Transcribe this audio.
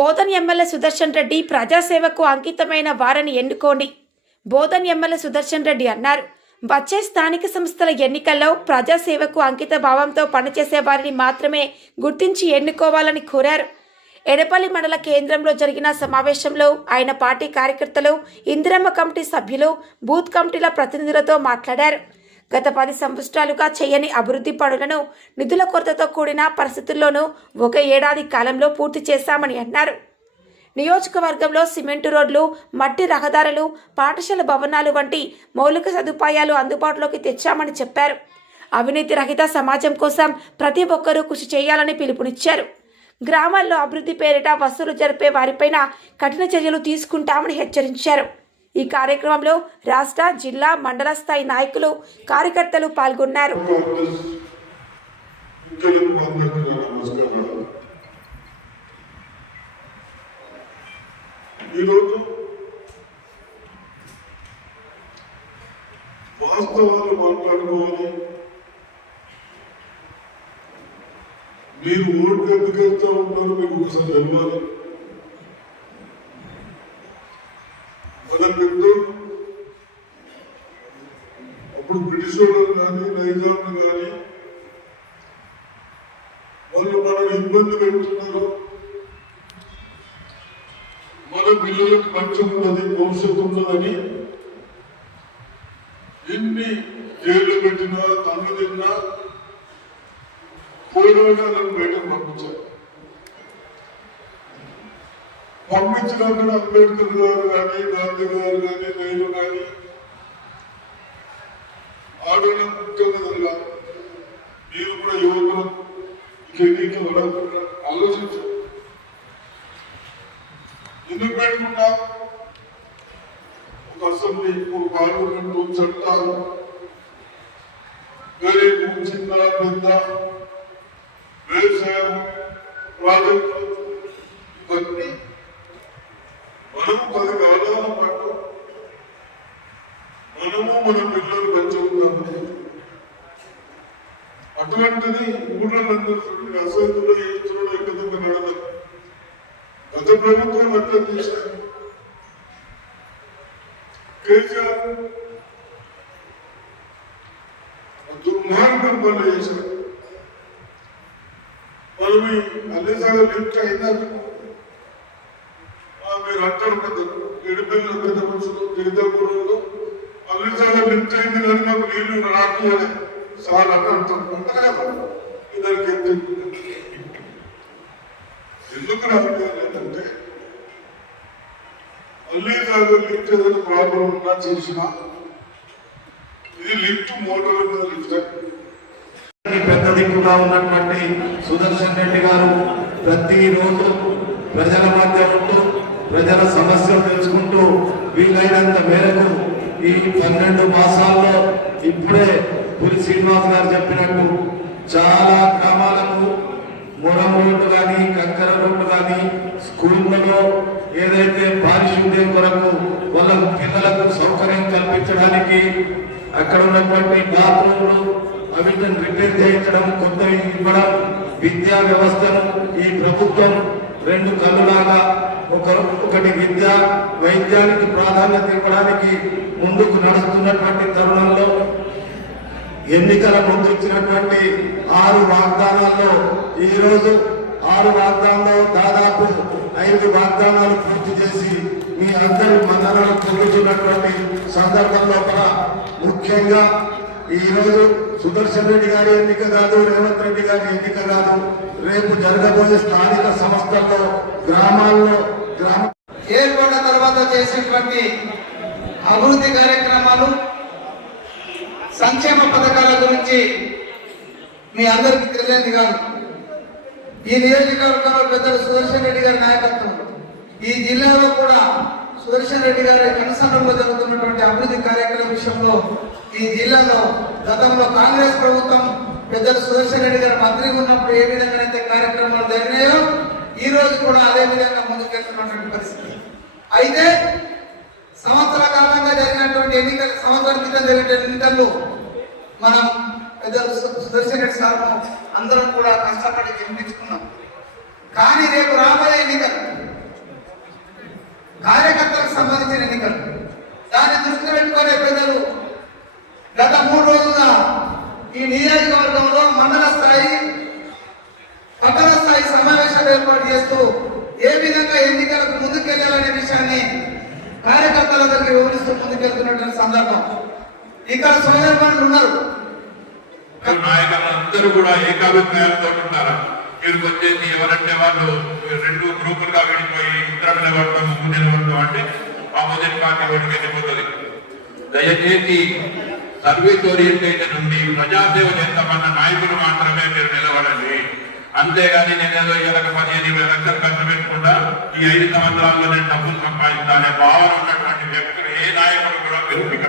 Bodhan MLA Sudarshan Reddy ప్రజాసేవకు అంకితమైన వారిని ఎన్నుకోండి. బోధన్ ఎమ్మెల్యే సుదర్శన్ రెడ్డి అన్నారు. వచ్చే స్థానిక సంస్థల ఎన్నికల్లో ప్రజాసేవకు అంకిత భావంతో పనిచేసే వారిని మాత్రమే గుర్తించి ఎన్నుకోవాలని కోరారు. ఎడపల్లి మండల కేంద్రంలో జరిగిన సమావేశంలో ఆయన పార్టీ కార్యకర్తలు ఇందిరమ్మ కమిటీ సభ్యులు బూత్ కమిటీల ప్రతినిధులతో మాట్లాడారు. గత పది సంవత్సరాలుగా చేయని అభివృద్ధి పనులను నిధుల కొరతతో కూడిన పరిస్థితుల్లోనూ ఒక ఏడాది కాలంలో పూర్తి చేశామని అన్నారు. నియోజకవర్గంలో సిమెంటు రోడ్లు మట్టి రహదారులు పాఠశాల భవనాలు వంటి మౌలిక సదుపాయాలు అందుబాటులోకి తెచ్చామని చెప్పారు. అవినీతి రహిత సమాజం కోసం ప్రతి ఒక్కరూ కృషి చేయాలని పిలుపునిచ్చారు. గ్రామాల్లో అభివృద్ధి పేరిట వసూలు జరిపే వారిపైన కఠిన చర్యలు తీసుకుంటామని హెచ్చరించారు. ఈ కార్యక్రమంలో రాష్ట్ర జిల్లా మండల స్థాయి నాయకులు కార్యకర్తలు పాల్గొన్నారు. ఈరోజు వాస్తవాలు మాట్లాడుకోవాలి. మీరు ఓటు ఎందుకు వెళ్తా ఉంటారో మీకు ఒకసారి తెలియాలి మన పెద్దోళ్ళు అప్పుడు బ్రిటిష్ వాళ్ళు కానీ నైజాంలు కానీ వాళ్ళు మనం ఇబ్బంది పెడుతున్నారు. మన పిల్లలకు మంచి ఉన్నది భవిష్యత్తు ఉన్నదని ఎన్ని జైలు పెట్టినా తన్ను తిన్నా పోయినోళ్ళని బయటకు పంపించారు పంపించినప్పుడు అంబేద్కర్ గారు కానీ గాంధీ గారు కానీ నేను కానీ ఆడోళ్ళ ముఖ్యంగా మీరు కూడా యువకులు ఇంకెన్నికలు ఉండకుండా ఆలోచించు ఎందుకు పెట్టుకున్నా? ఒక అసెంబ్లీ ఒక పార్లమెంట్ చట్టాలు. గరీబు చిన్న పెద్ద వ్యవసాయం ప్రాజెక్టులు ఇవన్నీ మనం పది కాలాల పాటు మనము మన పిల్లలు పెంచుకున్నాము అటువంటిది ఊళ్ళందరూ అసంతులో ఎత్తులో ఎక్కువ నడదు గత ప్రభుత్వం అట్లా చేశారు కేసీఆర్ దుర్మార్గం పనులు చేశారు మనం ఈ అన్నిసార్లు లిఫ్ట్ అయిందా ఆ, మీరు అంటారు కదా పెద్ద లిఫ్ట్ అయింది కానీ మాకు నీళ్ళు అని అంటారు ఇద్దరికి ఎందుకు ఎందుకు రాకపోలేదంటే మళ్ళీ లిఫ్ట్ ఏదైనా ప్రాబ్లం ఉన్నా చూసినా? ఇది లిఫ్ట్ మోటార్ మీద లిఫ్ట్. పెద్ద దిక్కుగా ఉన్నటువంటి సుదర్శన్ రెడ్డి గారు ప్రతిరోజు ప్రజల మధ్య ప్రజల సమస్యలు తెలుసుకుంటూ వీలైనంత మేరకు ఈ పన్నెండు మాసాల్లో ఇప్పుడే పురి శ్రీనివాస్ గారు చెప్పినట్టు చాలా గ్రామాలకు మురం రోడ్డు కానీ కంకర రోడ్డు కానీ స్కూళ్ళలో ఏదైతే పారిశుద్ధ్యం కొరకు వాళ్ళ పిల్లలకు సౌకర్యం కల్పించడానికి అక్కడ ఉన్నటువంటి బాత్రూమ్లు అవిటిని రిపేర్ చేయించడం కొత్త ఇవ్వడం విద్యా వ్యవస్థను ఈ ప్రభుత్వం రెండు కన్నులాగా ఒక ఒకటి విద్య వైద్యానికి ప్రాధాన్యత ఇవ్వడానికి ముందుకు నడుస్తున్నటువంటి తరుణంలో ఎన్నికల ముందు ఇచ్చినటువంటి ఆరు వాగ్దానాల్లో ఈరోజు ఆరు వాగ్దానాల్లో దాదాపు ఐదు వాగ్దానాలు పూర్తి చేసి మీ అందరి మన్ననలు పొందుతున్నటువంటి సందర్భం కూడా ముఖ్యంగా ఈరోజు సుదర్శన్ రెడ్డి గారి ఎన్నిక కాదు రేవంత్ రెడ్డి గారి ఎన్నిక కాదు. రేపు జరగబోయే స్థానిక సంస్థల్లో గ్రామాల్లో గ్రామ ఏర్పడిన తర్వాత చేసినటువంటి అభివృద్ధి కార్యక్రమాలు సంక్షేమ పథకాల గురించి మీ అందరికీ తెలియదు కాదు. ఈ నియోజకవర్గంలో పెద్దలు సుదర్శన్ రెడ్డి గారి నాయకత్వం. ఈ జిల్లాలో కూడా సుదర్శన్ రెడ్డి గారి కనసంలో జరుగుతున్నటువంటి అభివృద్ధి కార్యక్రమం విషయంలో ఈ జిల్లాలో గతంలో కాంగ్రెస్ ప్రభుత్వం పెద్దలు సుదర్శన్ రెడ్డి గారు మంత్రిగా ఉన్నప్పుడు ఏ విధంగా అయితే కార్యక్రమాలు జరిగినాయో ఈ రోజు కూడా అదే విధంగా ముందుకెళ్తున్నటువంటి పరిస్థితి. అయితే సంవత్సర కాలంగా జరిగినటువంటి ఎన్నికలు సంవత్సరం క్రితం జరిగిన ఎన్నికల్లో మనం పెద్దలు సు- సుదర్శన్ రెడ్డి సార్ అందరం కూడా కష్టపడి గెలిపించుకున్నాం. కానీ రేపు రాబోయే ఎన్నికలు కార్యకర్తలకు సంబంధించిన ఎన్నికలు దాన్ని దృష్టిలో పెట్టుకునే పెద్దలు గత మూడు రోజులుగా ఈ నియోజకవర్గంలో మండల స్థాయి పట్టణ స్థాయి సమావేశాలు ఏర్పాటు చేస్తూ ఏ విధంగా ఎన్నికలకు ముందుకెళ్ళాలనే విషయాన్ని కార్యకర్తలందరికీ వివరిస్తూ సందర్భం. ఇక్కడ సోదరులు ఉన్నారు. నాయకులు అందరూ కూడా ఏకాభిప్రాయాలతో ఉంటారు? వీరికి వచ్చేసి ఎవరంటే వాళ్ళు రెండు గ్రూపులుగా విడిపోయి ఇద్దరు నిలబడతాం ముగ్గురు నిలబడతాం అంటే ఆపోజిట్ పార్టీ ఓటుకు వెళ్ళిపోతుంది దయచేసి సర్వీస్ ఓరియంటేషన్ నుండి ప్రజాసేవ చేస్తామన్న నాయకులు మాత్రమే మీరు నిలబడండి. అంతేగాని నేనేదో ఇలాగ పదిహేను ఇరవై లక్షలు ఖర్చు పెట్టకుండా ఈ ఐదు సంవత్సరాల్లో నేను డబ్బులు సంపాదిస్తానే భావన ఉన్నటువంటి వ్యక్తులు ఏ నాయకుడు కూడా మీరు